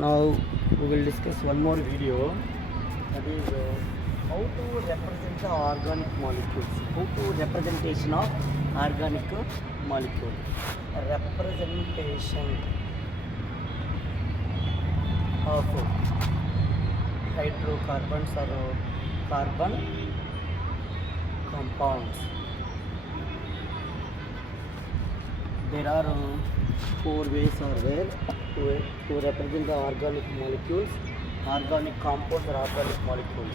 Now we will discuss one more video, that is how to represent the organic molecules. How to representation of organic molecule. Representation of hydrocarbons or carbon compounds. There are four ways are there to represent the organic molecules, organic compounds or organic molecules.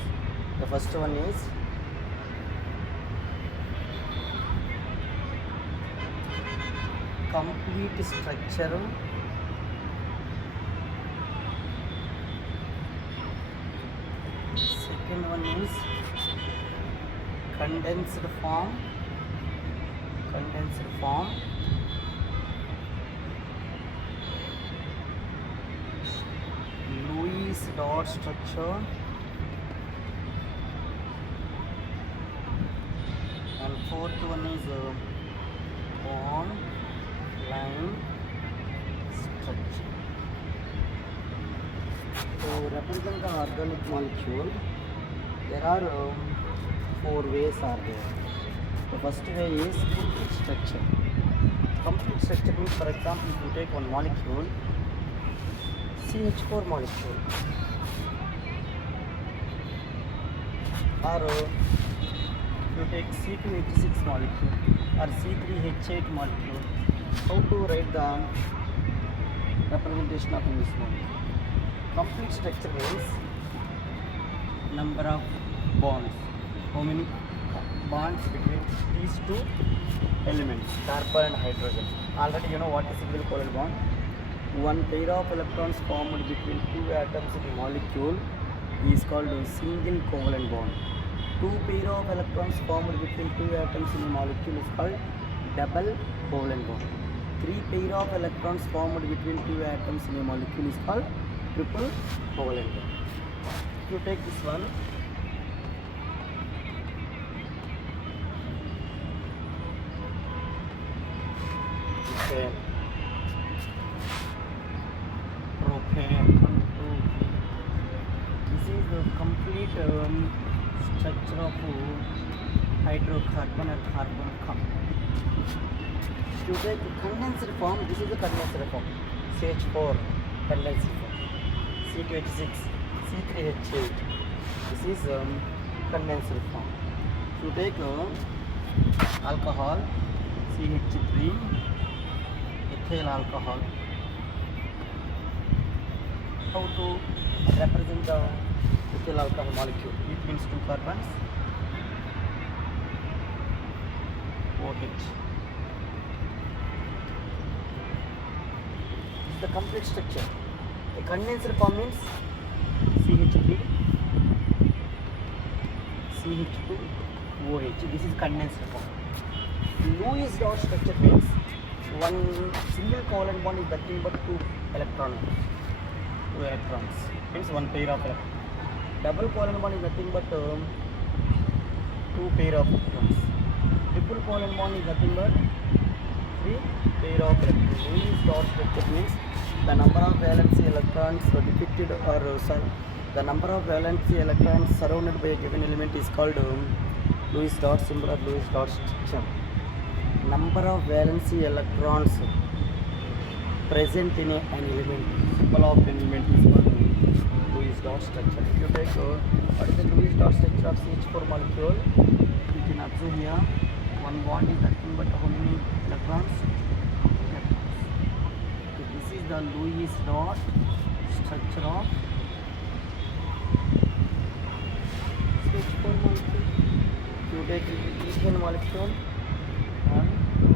The first one is complete structure. Second one is condensed form. Lewis dot structure, and fourth one is bond line structure. To represent the organic molecule, there are four ways are there. The first way is complete structure. Complete structure means, for example, if you take one molecule, CH4 molecule, or you take C2H6 molecule or C3H8 molecule, how to write the representation of this molecule? Complete structure means number of bonds. How many bonds between these two elements, carbon and hydrogen? Already you know what is single covalent bond. One pair of electrons formed between two atoms in a molecule is called a single covalent bond. Two pair of electrons formed between two atoms in a molecule is called double covalent bond. Three pair of electrons formed between two atoms in a molecule is called triple covalent bond. If you take this one, propane, 1, 2, 3. This is the complete structure of hydrocarbon and carbon compound. If you take condensed form, this is the condensed form. CH4 condensed form. C2H6, C3H8. This is condensed form. If you take alcohol, CH3, ethyl alcohol. How to represent the ethyl alcohol molecule? It means two carbons, OH. This is the complete structure. A condensed form means CH3, CH2, OH. This is condensed form. Lewis dot structure means one single covalent bond is nothing but two electrons. Means one pair of electrons. Double covalent bond is nothing but two pair of electrons. Triple covalent bond is nothing but three pair of electrons. Lewis dot structure means the number of valency electrons depicted or the number of valency electrons surrounded by a given element is called Lewis dot symbol or Lewis dot structure. Number of valency electrons present in an element, symbol of an element is called Lewis dot structure. If you take what is the Lewis dot structure of CH4 molecule, you can observe here one bond is nothing but how many electrons? Okay, this is the Lewis dot structure of CH4 molecule. If you take ethane molecule, 1, 2, 3,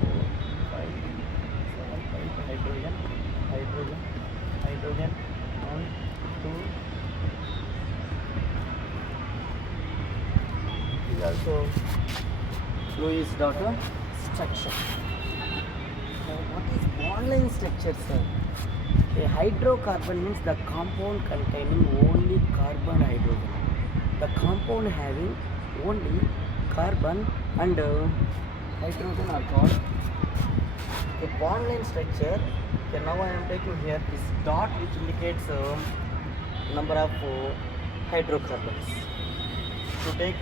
4, 5, 7, 8, hydrogen, 1, 2. This is also Lewis dot structure. Now, what is bond line structure, sir? A hydrocarbon means the compound containing only carbon hydrogen. The compound having only carbon and hydrogen are called a bond line structure. Okay, now I am taking here this dot which indicates number of hydrocarbons. To take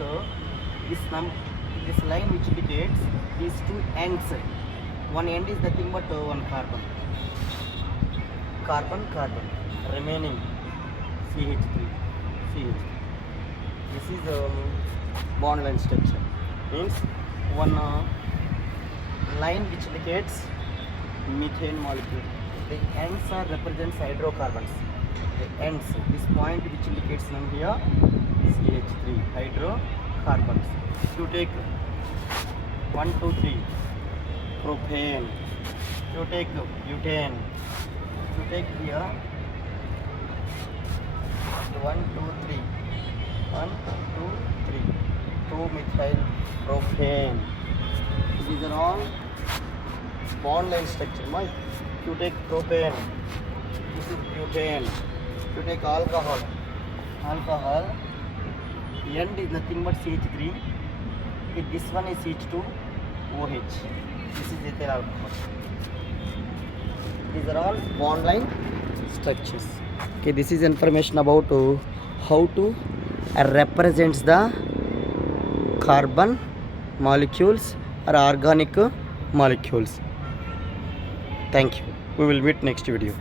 this line which indicates these two ends. One end is nothing but one carbon. Carbon. Remaining CH3. CH. This is bond line structure. Means one line which indicates methane molecule. The ends are represents hydrocarbons. The ends, this point which indicates them here, CH3 hydrocarbons. You take 1, 2, 3 propane. You take butane. You take here 1, 2, 3. 1, 2, 3. 2-methyl propane. These are all bond line structure. You take propane, this is butane. You take alcohol, end is nothing but CH3. This one is CH2OH. This is ethyl alcohol. These are all bond line structures. Okay, this is information about how to represents the carbon molecules or organic molecules. Thank you. We will meet next video.